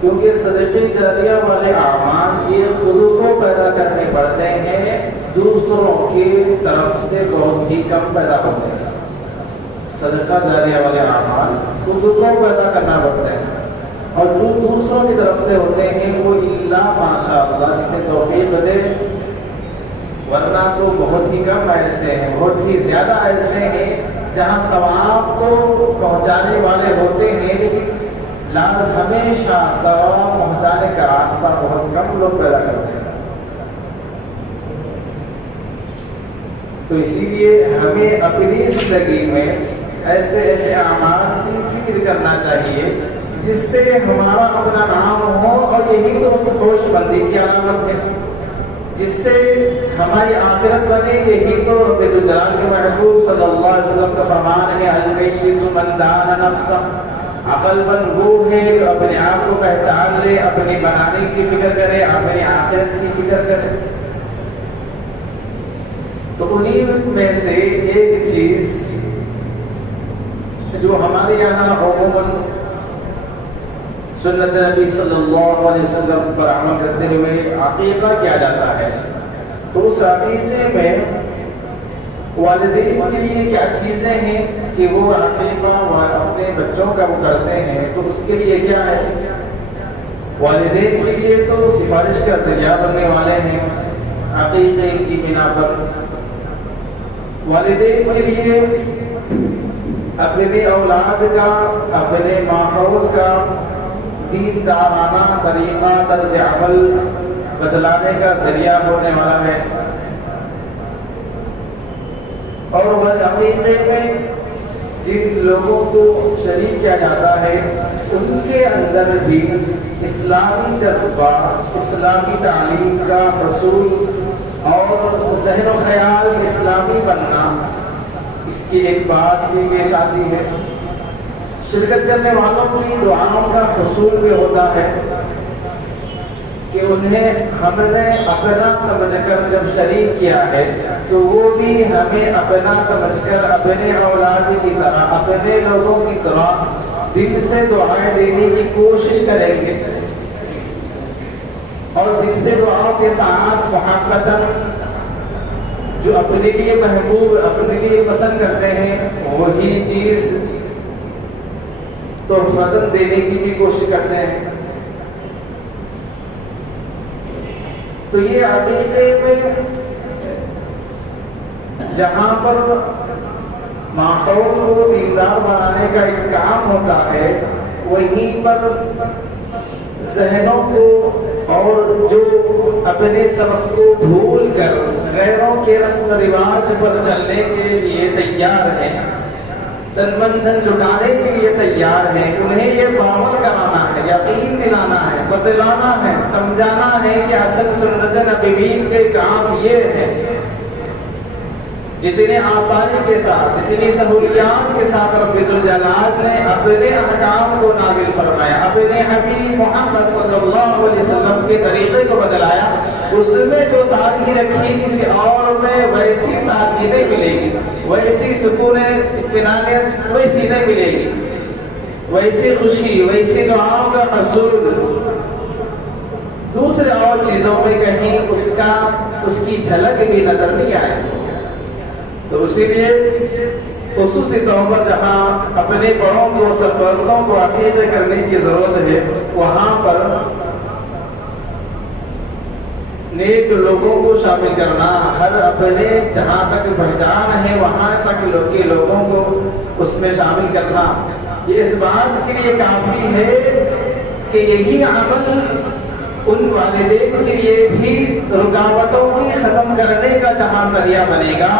کیونکہ صدقہ جاریہ والے اعمال یہ خود کو پیدا کرنے پڑتے ہیں، دوسروں کی طرف سے بہت ہی کم پیدا ہوتے ہیں۔ صدقہ جاریہ والے اعمال خود کو پیدا کرنا پڑتے ہیں، اور جو دوسروں کی طرف سے ہوتے ہیں وہ اللہ ماشاء اللہ جسے توفیق دے، ورنہ تو بہت ہی کم ایسے ہیں، بہت ہی زیادہ ایسے ہیں جہاں ثواب تو پہنچانے والے ہوتے ہیں لیکن ہمیشہ ثواب پہنچانے کا راستہ بہت کم لوگ پیدا کرتے ہیں۔ تو اسی لیے ہمیں اپنی زندگی میں ایسے ایسے اعمال کی فکر کرنا چاہیے جس سے ہمارا اپنا نام ہو، اور یہی تو اس ہوش بندی کی علامت ہے، جس سے ہماری آخرت بنے۔ یہی تو رب الجلال کے محبوب صلی اللہ علیہ وسلم کا فرمان ہے، الکیس من دان نفسہ، عقل مند وہ ہے جو اپنے آپ کو پہچان لے، اپنی بنانے کی فکر کرے، اپنی آخرت کی فکر کرے۔ تو انہی میں سے ایک چیز جو ہمارے یہاں عموماً سنت نبی صلی اللہ علیہ وسلم پر عمل کرتے ہوئے عقیقہ کیا جاتا ہے، تو اس عقیقے میں والدین کے لیے کیا چیزیں ہیں کہ وہ عقیقہ اپنے بچوں کا وہ کرتے ہیں، تو اس کے لیے کیا ہے؟ والدین کے لیے تو سفارش کا ذریعہ بننے والے ہیں عقیقے کی بنا پر۔ والدین کے لیے اپنے اولاد کا، اپنے ماحول کا دیندارانہ طریقہ طرز عمل بدلانے کا ذریعہ ہونے والا ہے، اور وہ عقیقے میں جن لوگوں کو شریک کیا جاتا ہے ان کے اندر بھی اسلامی جذبہ، اسلامی تعلیم کا حصول اور ذہن و خیال اسلامی بننا، اس کی ایک بات بھی پیش آتی ہے۔ شرکت کرنے والوں کی دعاؤں کا حصول بھی ہوتا ہے کہ انہیں ہم نے اپنا سمجھ کر جب شریک کیا ہے تو وہ بھی ہمیں اپنا سمجھ کر اپنے اولاد کی طرح، اپنے لوگوں کی طرح دل سے دعائیں دینے کی کوشش کریں گے، اور دل سے دعاؤں کے ساتھ محبتاً جو اپنے لیے محبوب، اپنے لیے پسند کرتے ہیں وہی چیز تحفتاً دینے کی بھی کوشش کرتے ہیں۔ تو یہ عقیقے میں جہاں پر ماحول کو دیندار بنانے کا ایک کام ہوتا ہے، وہیں پر ذہنوں کو اور جو اپنے سبق کو بھول کر غیروں کے رسم رواج پر چلنے کے لیے تیار ہیں، تن من دھن لٹانے کے لیے تیار ہیں، انہیں یہ باور کرانا ہے، یقین دلانا ہے، بتلانا ہے، سمجھانا ہے کہ اصل سنت نبوی کے کام یہ ہے۔ جتنے آسانی کے ساتھ، جتنی سہولیات کے ساتھ رب الجلال نے اپنے احکام کو نازل فرمایا، اپنے حبیب محمد صلی اللہ علیہ وسلم کے طریقے کو بدلایا، اس میں جو سادگی رکھی کسی اور میں ویسی سادگی نہیں ملے گی، ویسی سکون اطمینانیت ویسی نہیں ملے گی، ویسی خوشی، ویسی دعاؤں کا حصول دوسرے اور چیزوں میں کہیں اس کی جھلک بھی نظر نہیں آئے۔ تو اسی لیے خصوصی طور پر جہاں اپنے بڑوں کو، سرپرستوں کو عقیدہ کرنے کی ضرورت ہے، وہاں پر نیک لوگوں کو شامل کرنا، ہر اپنے جہاں تک پہچان ہے وہاں تک کے لوگوں کو اس میں شامل کرنا، یہ اس بات کے لیے کافی ہے کہ یہی عمل ان والدین کے لیے بھی رکاوٹوں کی ختم کرنے کا جہاں ذریعہ بنے گا،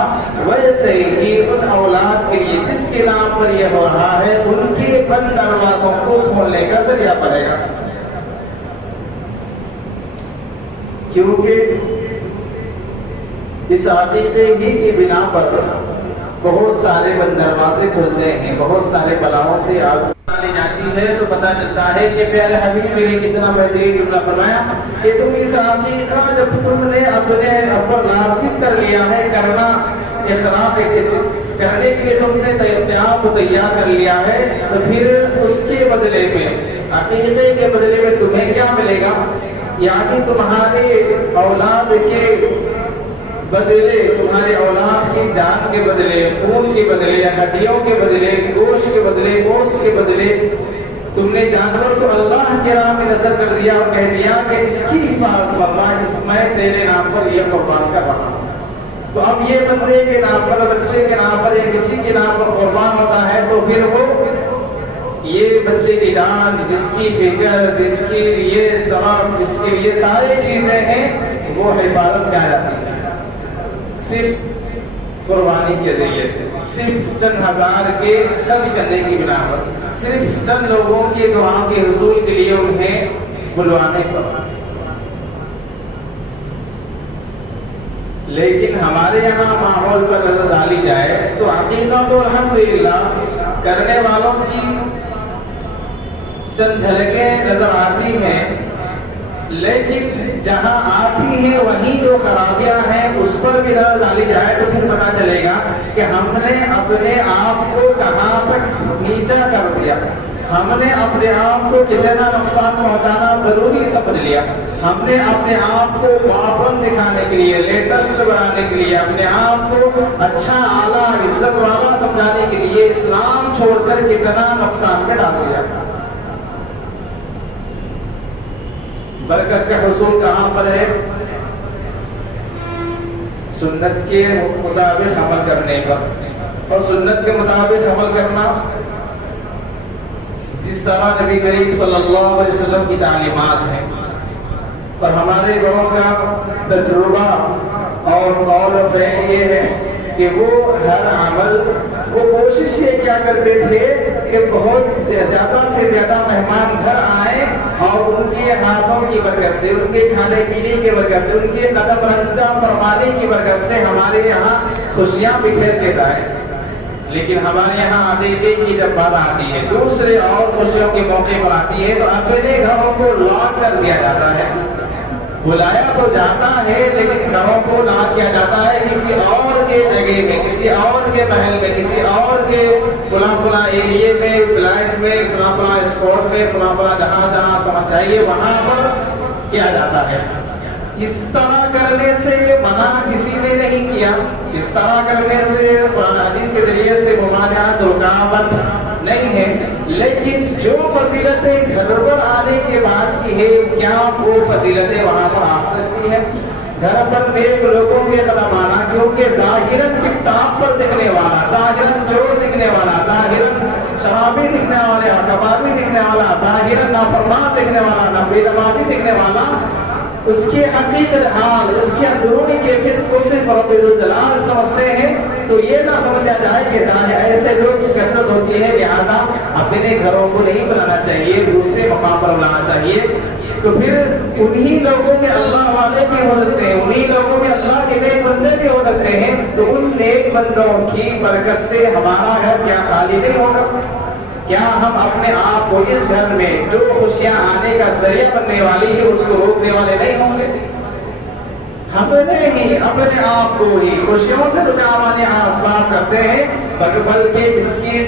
ویسے ہی ان اولاد کے لیے جس کے نام پر یہ ہو رہا ہے ان کے بند دروازوں کو کھولنے کا ذریعہ بنے گا۔ کیونکہ اس عقیدے ہی کی بنا پر بہت سارے بند دروازے کھلتے ہیں، بہت سارے بلاؤں سے آگ لی جاتی ہے، تو پتہ چلتا ہے کہ پیارے حبیب نے کتنا بہترین جملہ فرمایا کہ تم اس عقیقہ جب تم نے اپنے اوپر ناصب کر لیا ہے کرنا، اخلاق کرنے کے لیے تم نے اپنے آپ کو تیار کر لیا ہے، تو پھر اس کے بدلے میں، عقیدے کے بدلے میں تمہیں کیا ملے گا؟ یعنی تمہارے اولاد کے بدلے، تمہارے اولاد کی جان کے بدلے، خون کے بدلے، ہڈیوں کے بدلے، گوشت کے بدلے، گوشت کے بدلے تم نے جانور کو اللہ کی راہ میں نظر کر دیا اور کہہ دیا کہ اس کی حفاظت فرما، میں تیرے نام پر یہ قربان کر رہا ہوں۔ تو اب یہ بندے کے نام پر، بچے کے نام پر یا کسی کے نام پر قربان ہوتا ہے، تو پھر وہ یہ بچے کی جان، جس کی فکر، جس کی یہ تمام، جس کے لیے ساری چیزیں ہیں، وہ حفاظت کیا جاتی ہے صرف قربانی کے ذریعے سے، صرف چند ہزار کے خرچ کرنے کی بنا پر، صرف چند لوگوں کی دعاؤں کے حصول کے لیے انہیں بلوانے پر۔ لیکن ہمارے یہاں ماحول پر نظر ڈالی جائے تو عقیدہ تو الحمدللہ کرنے والوں کی چند جھلکیں نظر آتی ہیں، لیکن جہاں آتی ہیں وہیں جو خرابیاں ہیں اس پر بھی نظر ڈالی جائے تو پھر پتا چلے گا کہ ہم نے اپنے آپ کو کہاں تک نیچا کر دیا، ہم نے اپنے آپ کو کتنا نقصان پہنچانا ضروری سمجھ لیا، ہم نے اپنے آپ کو پاپن دکھانے کے لیے، لیٹسٹ بنانے کے لیے، اپنے آپ کو اچھا اعلیٰ عزت والا سمجھانے کے لیے اسلام چھوڑ کر کتنا نقصان میں ڈال دیا۔ برکت کا حصول کہاں پر ہے؟ سنت کے مطابق عمل کرنے پر، اور سنت کے مطابق عمل کرنا جس طرح نبی کریم صلی اللہ علیہ وسلم کی تعلیمات ہیں، اور ہمارے گھروں کا تجربہ اور قول و فعل یہ ہے کہ وہ ہر عمل، وہ کوشش یہ کیا کرتے تھے کہ بہت زیادہ سے زیادہ مہمان گھر آئیں اور ان کے ہاتھوں کی برکت سے، ان کے کھانے پینے کی برکت سے، ان کے قدم رنجہ فرمانے کی برکت سے ہمارے یہاں خوشیاں بکھیر کے جائیں۔ لیکن ہمارے یہاں عقیدے کی جب بات آتی ہے، دوسرے اور خوشیوں کے موقع پر آتی ہے، تو اپنے گھروں کو لاک کر دیا جاتا ہے۔ بلایا تو جاتا ہے لیکن گھروں کو لاک کیا جاتا ہے کسی اور کے جگہ میں، کسی اور کے محل میں، کسی اور کے فلاں فلاں ایریے میں، فلیٹ میں، فلاں فلاں اسپاٹ میں، فلاں فلاں جہاں سمجھ جائیے وہاں پر کیا جاتا ہے۔ اس طرح کرنے سے یہ منع کسی نے نہیں کیا، اس طرح کرنے سے قرآن حدیث کے ذریعے سے ممانعت رکاوٹ نہیں ہے، لیکن جو فضیلتیں گھر پر آنے کے بعد کی ہے، کیا وہ فضیلتیں وہاں پر آ سکتی ہے؟ گھر پر نیک لوگوں کے قدم آنا، کیونکہ ظاہراً ٹاپ پر دکھنے والا، ظاہراً چور دکھنے والا، ظاہراً شرابی دکھنے والا، کبابی دکھنے والا، ظاہراً نافرمان دکھنے والا، بے نمازی دکھنے والا، اس کے حقیقت حال، اس کی اندرونی کیفیت کو صرف رب الجلال سمجھتے ہیں، تو یہ نہ سمجھا جائے کہ ایسے لوگ کی کثرت ہوتی ہے، لہذا اپنے گھروں کو نہیں بلانا چاہیے، دوسرے مقام پر بلانا چاہیے۔ تو پھر انہی لوگوں میں اللہ والے بھی ہو سکتے ہیں، انہی لوگوں میں اللہ کے نیک بندے بھی ہو سکتے ہیں، تو ان نیک بندوں کی برکت سے ہمارا گھر کیا خالی نہیں ہوگا؟ کیا ہم اپنے آپ کو اس گھر میں جو خوشیاں آنے کا ذریعہ بننے والی ہے اس کو روکنے والے نہیں ہوں گے؟ ہم نہیں اپنے آپ کو ہی خوشیوں سے رکاوانے اسباب کرتے ہیں، بلکہ اس کی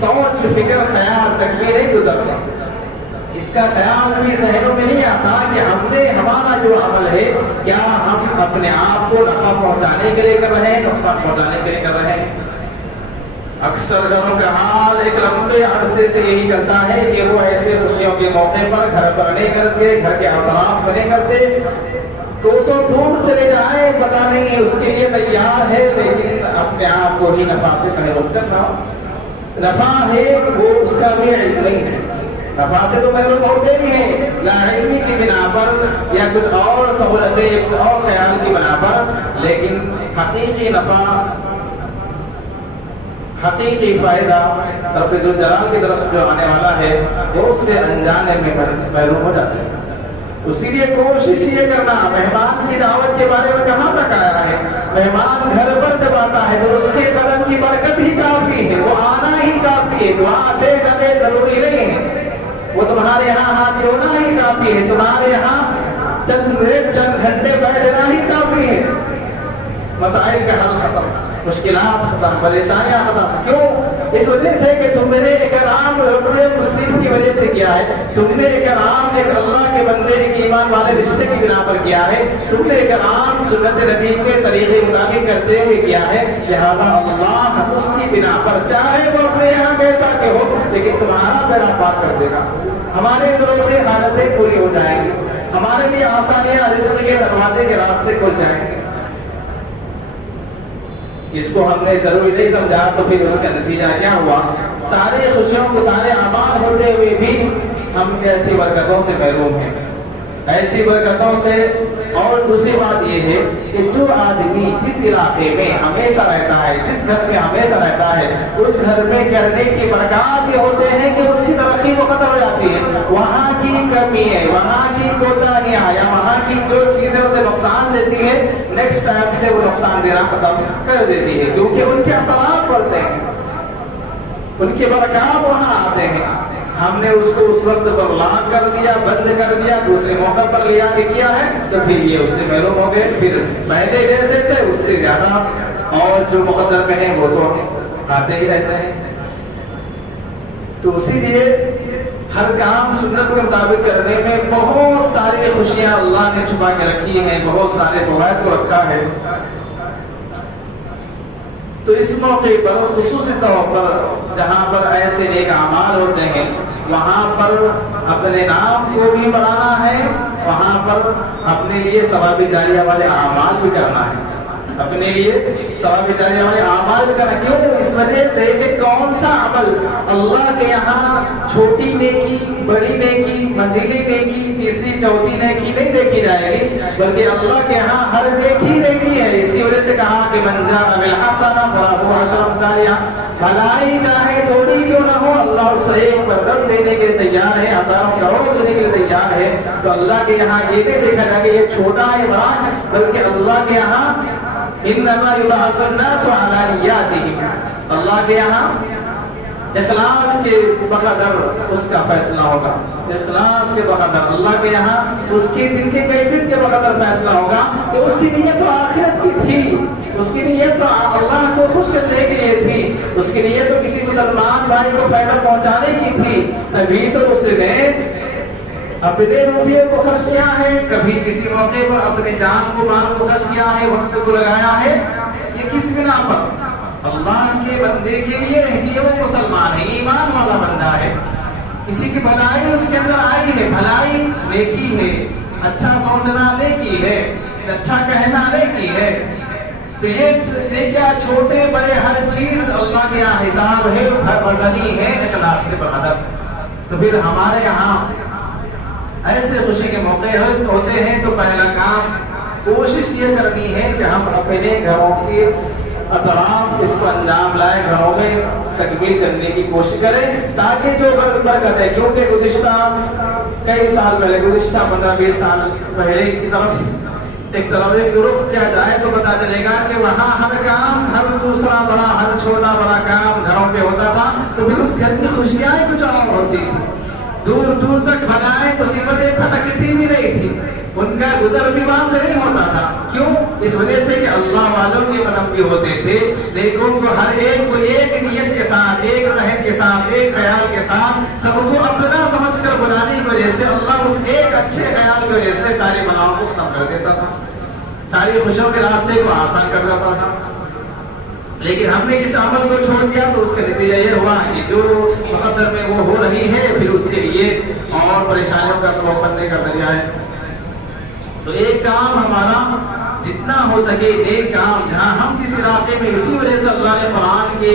سوچ، فکر، خیال تک بھی نہیں گزرتے، اس کا خیال بھی ذہنوں میں نہیں آتا کہ ہم نے ہمارا جو عمل ہے کیا ہم اپنے آپ کو نفع پہنچانے کے لیے کر رہے ہیں، نقصان پہنچانے کے لیے کر رہے ہیں۔ اکثر گھروں کا حال ایک لمبے عرصے سے یہی چلتا ہے کہ وہ ایسے خوشیوں کے موقع پر گھر پر نہیں کرتے، گھر کے اطراف میں نہیں کرتے، کوسوں دور چلے جائیں پتہ نہیں اس کے لیے تیار ہے، لیکن اپنے آپ کو ہی نفع سے محروم کرنا، نفع ہے وہ اس کا بھی علم نہیں ہے، نفع سے تو محروم ہوتے ہی ہیں، لا علمی کی بنا پر یا کچھ اور سہولتیں یا کچھ اور خیال کی بنا پر، لیکن حقیقی نفع، حقیقی فائدہ رب ذوالجلال کی طرف سے جو آنے والا ہے وہ اس سے انجانے میں محروم ہو جاتے ہیں۔ اسی لیے کوشش یہ کرنا، مہمان کی دعوت کے بارے میں کہاں تک آیا ہے؟ مہمان گھر پر جب آتا ہے تو اس کے قدم کی برکت ہی کافی ہے، وہ آنا ہی کافی ہے، دعا دے نہ دے ضروری نہیں ہے، وہ تمہارے یہاں ہاتھ جوڑنا ہی کافی ہے، تمہارے یہاں چند گھنٹے بیٹھنا ہی کافی ہے، مسائل کا حل ختم۔ مشکلات ختم، پریشانیاں ختم. کیوں؟ اس وجہ سے کہ تم نے اکرام رکن مسلم کی وجہ سے کیا ہے، تم نے اکرام ایک اللہ کے بندے ایک ایمان والے رشتے کی بنا پر کیا ہے، تم نے اکرام سنت نبی کے طریقے مطابق کرتے ہوئے کیا ہے. لہذا اللہ اس کی بنا پر چاہے وہ اپنے یہاں کیسا کہ ہو لیکن تمہارا بیڑا پار کر دے گا. ہماری ضرورتیں حالتیں پوری ہو جائیں گی، ہمارے لیے آسانیاں رزق کے دروازے کے راستے کھل جائیں گے. اس کو ہم نے ضروری نہیں سمجھا تو پھر اس کا نتیجہ کیا ہوا؟ سارے خوشیوں کے سارے اعمال ہوتے ہوئے بھی ہم ایسی برکتوں سے محروم ہیں، ایسی برکتوں سے. اور دوسری بات یہ ہے کہ جو آدمی جس علاقے میں ہمیشہ رہتا ہے، جس گھر میں ہمیشہ رہتا ہے، اس گھر میں کرنے کی برکات یہ ہوتے ہیں کہ اس کی ترقی وقت ہو جاتی ہے. وہاں کی کمی ہے، وہاں کی کوتاہیاں یا وہاں کی جو چیزیں اسے نقصان دیتی ہے، نیکسٹ ٹائم سے وہ نقصان دینا ختم کر دیتی ہے، کیونکہ ان کے اثرات پڑتے ہیں، ان کے برکات وہاں آتے ہیں. ہم نے اس کو اس وقت پر لاک کر دیا، بند کر دیا، دوسرے موقع پر لیا کہ کیا ہے تو پھر یہ اس سے محروم ہو گئے. پھر پہلے جیسے تھے اس سے زیادہ اور جو مقدر میں ہیں وہ تو آتے ہی رہتے ہیں. تو اسی لیے ہر کام سنت کے مطابق کرنے میں بہت ساری خوشیاں اللہ نے چھپا کے رکھی ہیں، بہت سارے فوائد کو رکھا ہے. تو اس موقع پر خصوصی طور پر جہاں پر ایسے نیک اعمال ہوتے ہیں وہاں پر اپنے نام کو بھی بڑھانا ہے، وہاں پر اپنے لیے ثواب جاریہ والے اعمال بھی کرنا ہے، اپنے لیے ثواب جاریہ والے اعمال بھی کرنا. کیوں؟ اس وجہ سے کہ کون سا عمل اللہ کے یہاں چھوٹی نیکی، بڑی نیکی، منزلی نیکی، تیسری چوتھی نیکی نہیں دیکھی جائے گی، بلکہ اللہ کے یہاں ہر نیکی نیکی ہے. اسی وجہ سے کہا کہ من جاء بالحسنہ فلہ عشر امثالہا، بھلائی چاہے تھوڑی کیوں نہ ہو اللہ اس کو 1 پر 10 دینے کے لیے تیار ہے، ہزاروں کروڑ دینے کے لیے تیار ہے. تو اللہ کے یہاں یہ نہیں دیکھا جائے کہ یہ چھوٹا ہے بڑا ہے، بلکہ اللہ کے یہاں انما یبعث الناس علی نیاتہم، اللہ کے یہاں اخلاص کے بقدر اس کا فیصلہ ہوگا، اخلاص کے بقدر اللہ کے یہاں اس کے دل کے کیفیت کے بقدر فیصلہ ہوگا کہ اس کی نیت تو آخرت کی تھی، اس کی نیت تو اللہ کو خوش کرنے کے لیے تھی، اس کی نیت تو کسی مسلمان بھائی کو فائدہ پہنچانے کی تھی. تبھی تو اس نے اپنے روپیے کو خرچ کیا ہے، کبھی کسی موقع پر اپنے جان کو مال کو خرچ کیا ہے، وقت کو لگایا ہے. یہ کس بنا پر؟ اللہ کے بندے کے لیے کہ وہ مسلمان ہے، ایمان والا بندہ ہے، کسی کی بھلائی اس کے اندر آئی ہے، بھلائی نیکی ہے، اچھا سوچنا نیکی ہے، اچھا کہنا نیکی ہے. تو یہ کیا چھوٹے بڑے ہر چیز اللہ کے یہاں حساب ہے، ہر وزنی ہے اخلاص کے بقدر. تو پھر ہمارے یہاں ایسے خوشی کے موقع ہوتے ہیں تو پہلا کام کوشش یہ کرنی ہے کہ ہم اپنے گھروں کے اطراف اس کو انجام لائے، گھروں میں تکمیل کرنے کی کوشش کریں تاکہ جو برکت ہے. کیونکہ گزشتہ کئی سال پہلے، گزشتہ 15-20 سال پہلے کی طرف ایک رخ کیا جائے تو پتا چلے گا کہ وہاں ہر کام، ہر دوسرا بڑا، ہر چھوٹا بڑا کام گھروں پہ ہوتا تھا. تو پھر اس گھر کی خوشیاں کچھ اور ہوتی تھی، دور دور تک بھلائیں مصیبتیں پھٹکتی بھی نہیں تھی، ان کا گزر بھی وہاں سے نہیں ہوتا تھا. کیوں؟ اس وجہ سے کہ اللہ والوں کے قدم بھی ہوتے تھے، لیکن کو ہر ایک کو ایک نیت کے ساتھ، ایک ذہن کے ساتھ، ایک خیال کے ساتھ سب کو اپنا سمجھ کر بلانے کی وجہ سے اللہ اس ایک اچھے خیال کی وجہ سے ساری بلاؤں کو ختم کر دیتا تھا، ساری خوشیوں کے راستے کو آسان کر دیتا تھا. لیکن ہم نے اس عمل کو چھوڑ دیا تو اس کا نتیجہ یہ ہوا کہ جو مقدر میں وہ ہو رہی ہے پھر اس کے لیے اور پریشانیوں کا سبب بننے کا ذریعہ ہے. تو ایک کام ہمارا جتنا ہو سکے نیک کام، جہاں ہم کس علاقے میں، اسی وجہ سے اللہ نے قرآن کے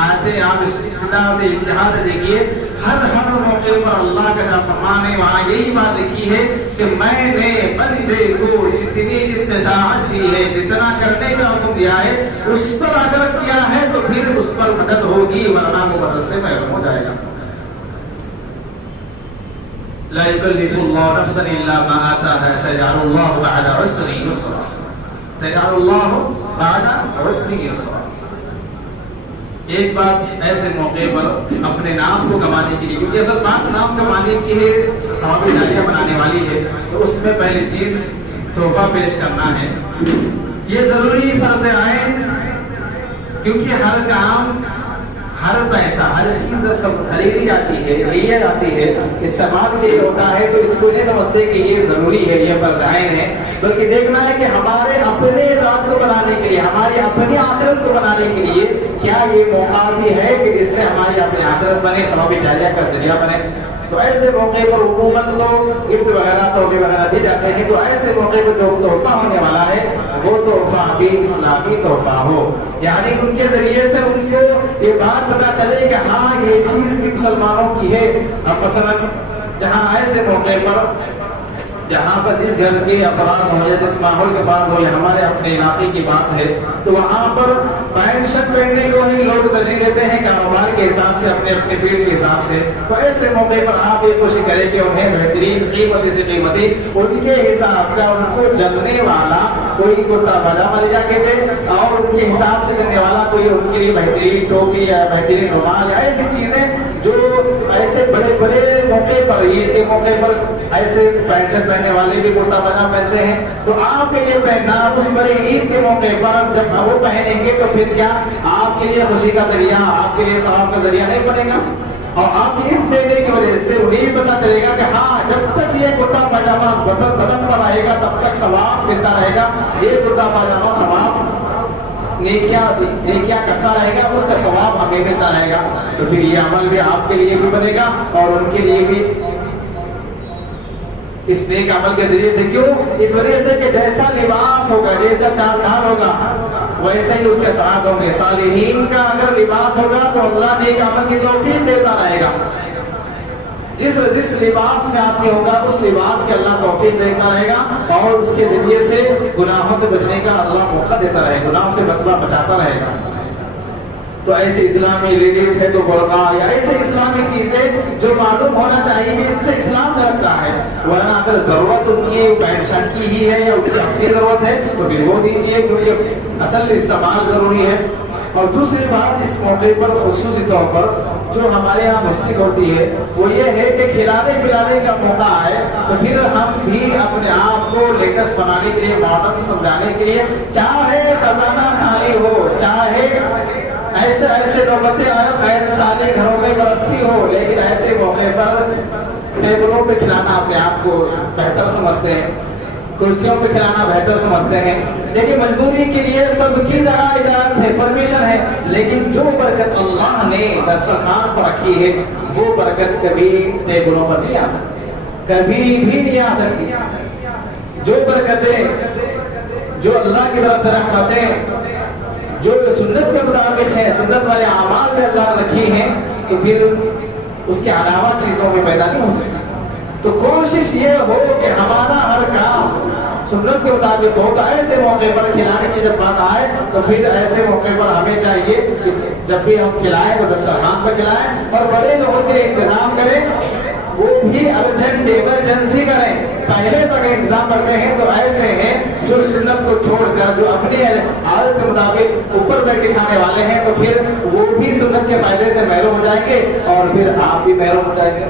آیتیں آپ ابتدا سے اتحاد دیکھیے، ہر موقع پر اللہ کا جو فرمان ہے وہاں یہی بات لکھی ہے کہ میں نے بندے کو جتنی استطاعت دی ہے، جتنا کرنے کا حکم دیا ہے اس پر اگر کیا ہے تو پھر اس پر مدد ہوگی، ورنہ وہ مدد سے محروم ہو جائے گا. لا يكلف الله نفسا الا ما آتاها سيجعل الله بعد عسر يسرا، سيجعل الله بعد عسر يسرا. ایک بات ایسے موقع پر اپنے نام کو کمانے کے لیے، کیونکہ اصل بات نام کمانے کی ہے، ثواب جاریہ بنانے والی ہے، تو اس میں پہلی چیز تحفہ پیش کرنا ہے. یہ ضروری فرض عین کیونکہ ہر کام، ہر پیسہ، ہر چیز جب سب خریدی جاتی ہے، لیا جاتی ہے، استعمال کے لیے ہوتا ہے، تو اس کو نہیں سمجھتے کہ یہ ضروری ہے، یہ فرض عین ہے، بلکہ دیکھنا ہے کہ ہمارے اپنے ذات کو بنانے کے لیے، ہماری اپنی آخرت کو بنانے کے لیے کیا یہ موقع بھی ہے کہ جس سے ہماری اپنی آخرت بنے، ثواب جاریہ کا ذریعہ بنے۔ تو ایسے موقع پر عموماً تو گفٹ وغیرہ، تحفے وغیرہ دی جاتے ہیں، تو ایسے موقع پر جو تحفہ ہونے والا ہے وہ تحفہ بھی اسلامی تحفہ ہو، یعنی ان کے ذریعے سے ان کو یہ بات پتہ چلے کہ ہاں یہ چیز بھی مسلمانوں کی ہے۔ اب مثلاً جہاں ایسے موقع پر جہاں پر جس گھر کے افراد ہوں یا جس ماحول کے افراد ہو، یا ہمارے اپنے علاقے کی بات ہے، تو وہاں پر پینٹ شرٹ پہننے کو ہی لوگ ترجیح دیتے ہیں کاروبار کے حساب سے، اپنے اپنے فیلڈ کے حساب سے۔ تو ایسے موقع پر آپ یہ کوشش کریں کہ انہیں بہترین قیمتی سے قیمتی ان کے حساب کا، ان کو جمنے والا کوئی کرتا پاجامہ لے جا کے دے، اور ان کے حساب سے کرنے والا کوئی ان کے لیے بہترین ٹوپی یا بہترین رومال یا ایسی چیزیں جو ایسے بڑے بڑے موقع پر، عید کے موقع پر ایسے پینٹ شرٹ پہننے والے بھی کرتا پاجامہ پہنتے ہیں، تو آپ کے لیے پہننا اس بڑے عید کے موقع پر جب وہ پہنیں گے تو پھر کیا آپ کے لیے خوشی کا ذریعہ، آپ کے لیے ثواب کا ذریعہ نہیں بنے گا؟ اور آپ اس دینے کی وجہ سے انہیں بھی پتا چلے گا کہ ہاں جب تک یہ کرتا پاجامہ بدن پر رہے گا تب تک ثواب ملتا رہے گا، یہ کرتا پاجامہ ثواب نیکیاں کرتا رہے گا، اس کا ثواب ہمیں ملتا رہے گا، تو پھر یہ عمل بھی آپ کے لیے بھی بنے گا اور ان کے لیے بھی اس نیک عمل کے ذریعے سے۔ کیوں؟ اس وجہ سے کہ جیسا لباس ہوگا، جیسا چال ڈھال ہوگا، ویسے ہی اس کے ثواب ہوں گے۔ صالحین کا اگر لباس ہوگا تو اللہ نیک عمل کی توفیق دیتا رہے گا، جس لباس میں آپ کے ہوگا اس لباس کے اللہ توفیق دیتا رہے گا، اور اس کے ذریعے سے گناہوں سے بچنے کا اللہ موقع دیتا رہے گا، گناہوں سے بچاتا رہے گا۔ تو ایسے اسلامی لیڈیز ہے تو برقع یا ایسے اسلامی چیزیں جو معلوم ہونا چاہیے کہ اس سے اسلام ڈرتا ہے، ورنہ اگر ضرورت ان کی پینٹ شرٹ کی ہی ہے یا ان کی اپنی ضرورت ہے تو پھر وہ دیجیے، کیونکہ اصل استعمال ضروری ہے۔ اور دوسری بات اس موقع پر خصوصی طور پر جو ہمارے یہاں مسٹک ہوتی ہے وہ یہ ہے کہ کھلانے پلانے کا موقع آئے تو پھر ہم بھی اپنے آپ کو لیٹسٹ بنانے کے لیے، ماڈرن سمجھانے کے لیے، چاہے خزانہ خالی ہو، چاہے ایسے نوبتیں آئے قید سالی گھروں میں برستی ہو، لیکن ایسے موقع پر ٹیبلوں پہ کھلانا اپنے آپ کو بہتر سمجھتے ہیں، کرسیوں پہ کھلانا بہتر سمجھتے ہیں، لیکن مجبوری کے لیے سب کی جگہ اجازت ہے، پرمیشن ہے، لیکن جو برکت اللہ نے دسترخوان پر رکھی ہے وہ برکت کبھی ٹیبلوں پر نہیں آ سکتی، کبھی بھی نہیں آ سکتی۔ جو برکتیں، جو اللہ کی طرف سے رحمتیں جو سنت کے مطابق ہے، سنت والے اعمال میں اللہ نے رکھی ہیں، تو پھر اس کے علاوہ چیزوں میں پیدا نہیں ہو سکتی۔ تو کوشش یہ ہو کہ ہمارا ہر کام سنت کے مطابق ہو، تو ایسے موقع پر کھلانے کی جب بات آئے تو پھر ایسے موقع پر ہمیں چاہیے کہ جب بھی ہم کھلائیں تو دسترخوان پر کھلائیں، اور بڑے لوگوں کے لیے انتظام کریں، وہ بھی ارجنٹ ایمرجنسی کریں۔ پہلے سے اگر انتظام کرتے ہیں تو ایسے ہیں جو سنت کو چھوڑ کر جو اپنی عادت کے مطابق اوپر بیٹھ کے کھانے والے ہیں، تو پھر وہ بھی سنت کے فائدے سے محروم ہو جائیں گے اور پھر آپ بھی محروم ہو جائیں گے۔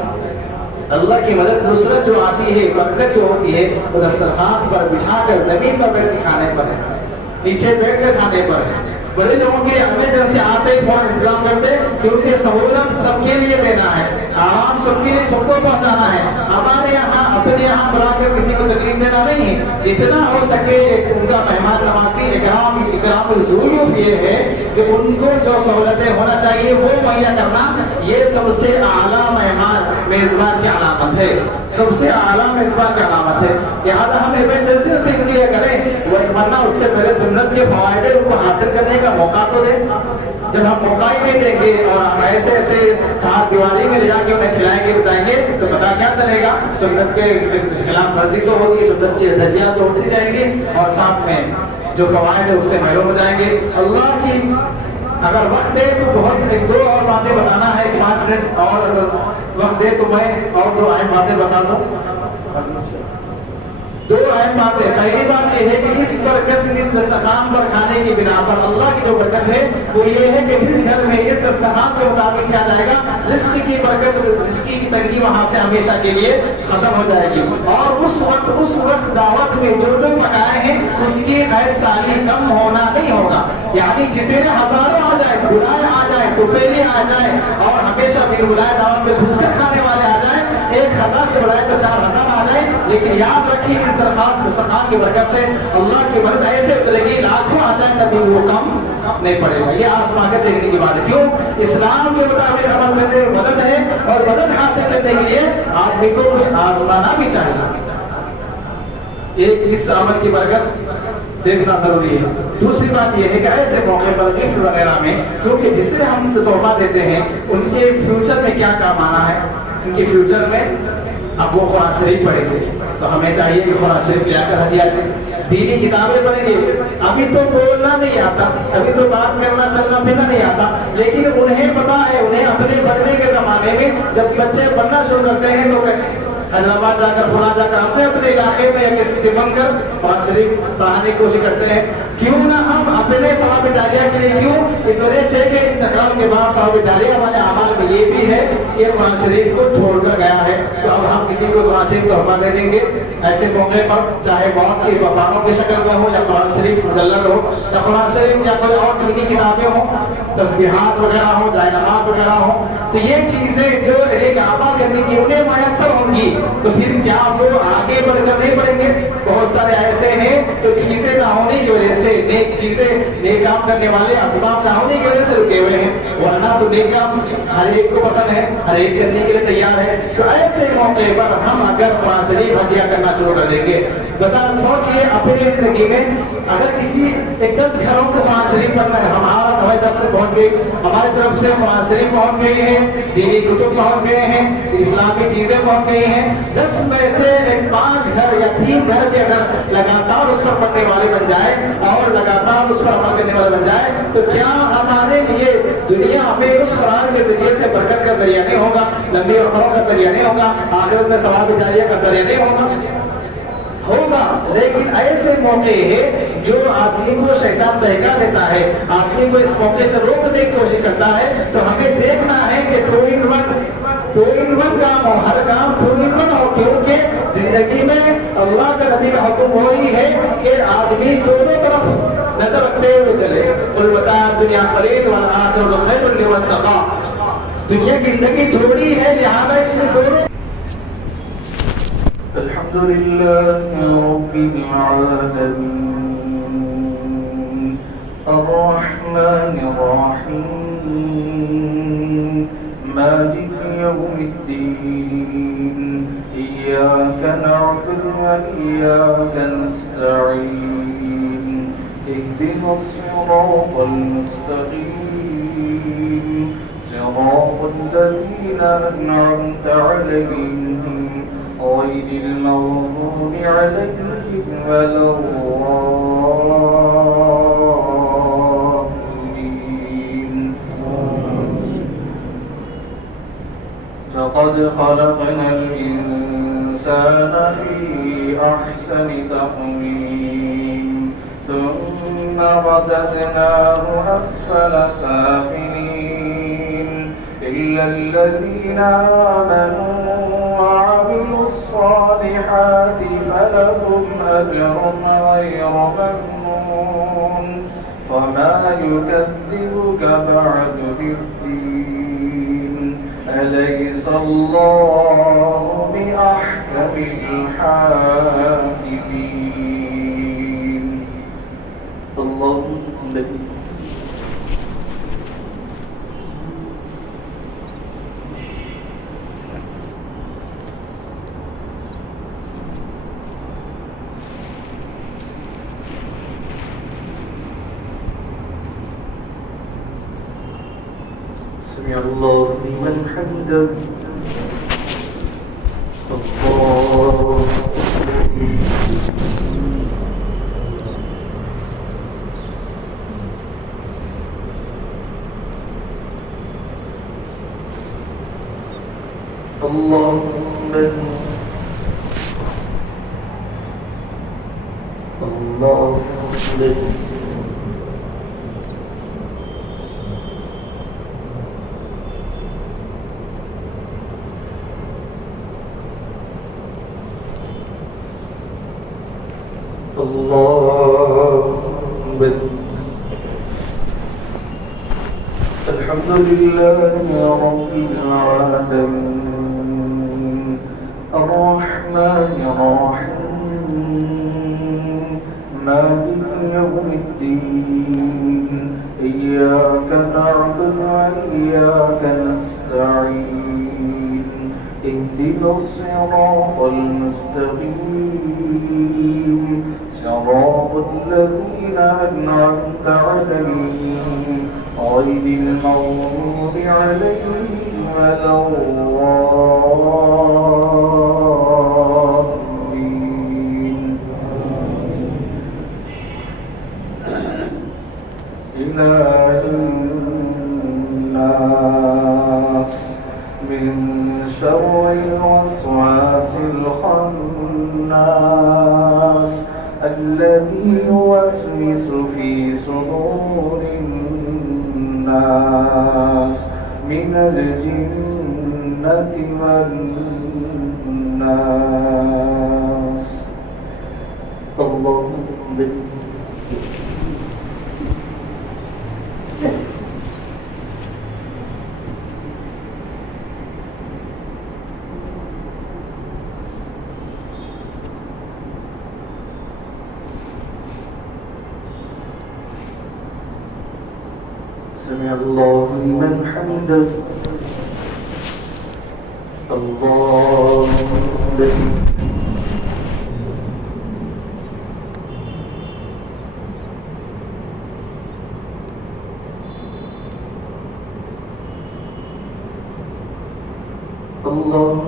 اللہ کی مدد، نصرت جو آتی ہے، برکت جو ہوتی ہے وہ دسترخوان پر بچھا کر زمین پر بیٹھ کے کھانے پر ہے، نیچے بیٹھ کر کھانے پر ہے۔ بڑے لوگوں کے لیے ایمرجنسی آتے ہی فوراً انتظام کرتے، کیونکہ سہولت سب کے لیے دینا ہے، آرام سب کے لیے، سب کو پہنچانا ہے۔ ہمارے یہاں اپنے یہاں بلا کر کسی کو تکلیف دینا نہیں ہے، جتنا ہو سکے ان کا مہمان نوازی، اکرام الضیوف یہ ہے کہ ان کو جو سہولتیں ہونا چاہیے وہ مہیا کرنا، یہ سب سے اعلیٰ مہمان میزبان کی علامت ہے، سب سے اعلیٰ میزبان کی علامت ہے۔ لہٰذا ہم ایمرجنسی سے ان کے لیے کریں، ورنہ اس سے پہلے سنت کے فوائد ان کو حاصل کرنے کا موقع تو دیں۔ جب ہم موقع ہی نہیں دیں گے اور ہم ایسے چار دیواری میں لے جا کے انہیں کھلائیں گے، بتائیں گے، تو پتا کیا چلے گا؟ سنت کے خلاف ورزی تو ہوگی، سنت کی دھجیاں تو اٹھتی جائیں گی، اور ساتھ میں جو فوائد ہے اس سے محروم ہو جائیں گے۔ اللہ کی اگر وقت دے تو بہت ایک دو اور باتیں بتانا ہے، 5 منٹ اور وقت دے تو میں اور 2 اہم باتیں بتا دوں۔ دو اہم باتیں. پہلی بات یہ ہے کہ اس برکت اس دسترخوان پر کھانے کی بنا پر اللہ کی جو برکت ہے وہ یہ ہے کہ جس گھر میں اس دسترخوان کے مطابق کیا جائے گا رزق کی برکت رزق کی تنگی وہاں سے ہمیشہ کے لیے ختم ہو جائے گی. اور اس وقت دعوت میں جو پکائے ہیں اس کی خیر سالی کم ہونا نہیں ہوگا. یعنی جتنے ہزاروں آ جائے بلائے آ جائے طفیلے آ جائے اور ہمیشہ بن بلائے دعوت میں گھس کر کھانے والے آ جائیں 1000 کے بلائے تو 4000 آ جائے. لیکن یاد رکھیے اس دسترخوان کی برکت سے اللہ کی برکت ایسے اترے گی لاکھوں آ جائے تبھی وہ کم نہیں پڑے گا. یہ آزما کر دیکھنے کی بات ہے. کیوں؟ اسلام کے مطابق عمل کرنے میں مدد ہے اور مدد حاصل کرنے کے لیے آدمی کو کچھ آزمانا بھی چاہیے. ایک اس عمل کی برکت دیکھنا ضروری ہے. دوسری بات یہ ہے کہ ایسے موقع پر گفٹ وغیرہ میں کیونکہ جسے ہم تحفہ دیتے ہیں ان کے فیوچر میں کیا کام آنا ہے. ان کے فیوچر میں اب وہ قرآن شریف پڑھیں گے تو ہمیں چاہیے کہ قرآن شریف لے کر ہدیہ دیں. دینی کتابیں پڑھیں گے. ابھی تو بولنا نہیں آتا, ابھی تو بات کرنا چلنا پھرنا نہیں آتا, لیکن انہیں پتا ہے انہیں اپنے پڑھنے کے زمانے میں جب بچے پڑھنا شروع کرتے ہیں تو حیدرآباد جا کر فلاں جا کر اپنے علاقے میں یا کسی سے بن کر قرآن شریف پڑھانے کی کوشش کرتے ہیں. کیوں نہ ہم اپنے ثواب جاریہ کے لیے کیوں اس وجہ سے کہ انتقال کے بعد ثواب جاریہ والے اعمال میں یہ بھی ہے کہ قرآن شریف کو چھوڑ کر گیا ہے تو اب ہم کسی کو قرآن شریف تحفہ دے دیں گے ایسے موقع پر, چاہے باس کی بانوں کی شکل میں ہو یا قرآن شریف مجلد ہو یا قرآن شریف یا کوئی اور دینی کتابیں ہوں, تسبیحات وغیرہ ہو, جائے نماز وغیرہ ہو. تو یہ چیزیں جو ایک عمل کرنے کی انہیں میسر ہوں گی تو پھر کیا وہ آگے بڑھ کر نہیں پڑیں گے. بہت سارے ایسے ہیں تو چیزیں نہ ہونے کی وجہ سے نیک چیزیں نیک کام کرنے والے اسباب نہ ہونے کی وجہ سے رکے ہوئے ہیں, ورنہ تو نیک کام ہر ایک کو پسند ہے, ہر ایک کرنے کے لیے تیار ہے. تو ایسے موقع پر ہم اگر قرآن شریف ہدیہ کرنا شروع کر دیں گے سوچئے اپنے زندگی میں اگر کسی 10 گھروں کو قرآن شریف پڑھنا ہے, ہماری طرف سے پہنچ گئی, ہماری طرف سے قرآن شریف پہنچ گئی ہے, دینی کتب پہنچ گئے ہیں, اسلامی چیزیں پہنچ گئی ہیں. 10 میں سے 5 گھر یا 3 گھر کے اگر لگاتار اس پر پڑھنے والے بن جائے اور لگاتار اس پر عمل کرنے والے بن جائے تو کیا ہمارے لیے دنیا میں اس قرآن کے ذریعے سے برکت کا ذریعہ نہیں ہوگا, لمبی عمروں کا ذریعہ نہیں ہوگا, آخرت میں ثواب جاریہ کا ذریعہ نہیں ہوگا. لیکن ایسے موقع ہے جو آدمی کو شیطان بہکا دیتا ہے, آدمی کو اس موقع سے روکنے کی کوشش کرتا ہے. تو ہمیں دیکھنا ہے کہ 2 in 1 com who, Hare com 2 in 1 ہو, کیونکہ زندگی میں اللہ کا نبی کا حکم وہی ہے کہ آدمی دونوں طرف نظر رکھتے ہوئے چلے. قل متاع الدنیا قلیل والآخرۃ خیر لمن اتقی. دنیا کی زندگی تھوڑی ہے لہذا اس میں دونوں. الحمد لله رب العالمين الرحمن الرحيم مالك يوم الدين إياك نعبد وإياك نستعين اهدنا الصراط المستقيم صراط الذين أنعمت عليهم غير المغضوب عليهم ولا الضالين. لقد خلقنا الإنسان في أحسن تقويم ثم رددناه أسفل سافلين إلا الذين آمنوا وعملوا الصالحات فلهم أجر غير ممنون فما يكذبك بعد بالدين أليس الله بأحكم الحاكمين. اللهم سمع الله لمن حمده. الله اللهم الله أكبر. الله أكبر. الحمد لله رب العالمين الرحمن الرحيم مالك يوم الدين إياك نعبد وإياك نستعين اهدنا الصراط المستقيم صراط الذين أنعمت عليهم غير المغضوب عليهم ولا الضالين. إله الناس من شر الوسواس الخناس الذي يوسوس في صدور الناس من الجنة والناس. اللهم سمع الله لمن حمده. الله أكبر. الله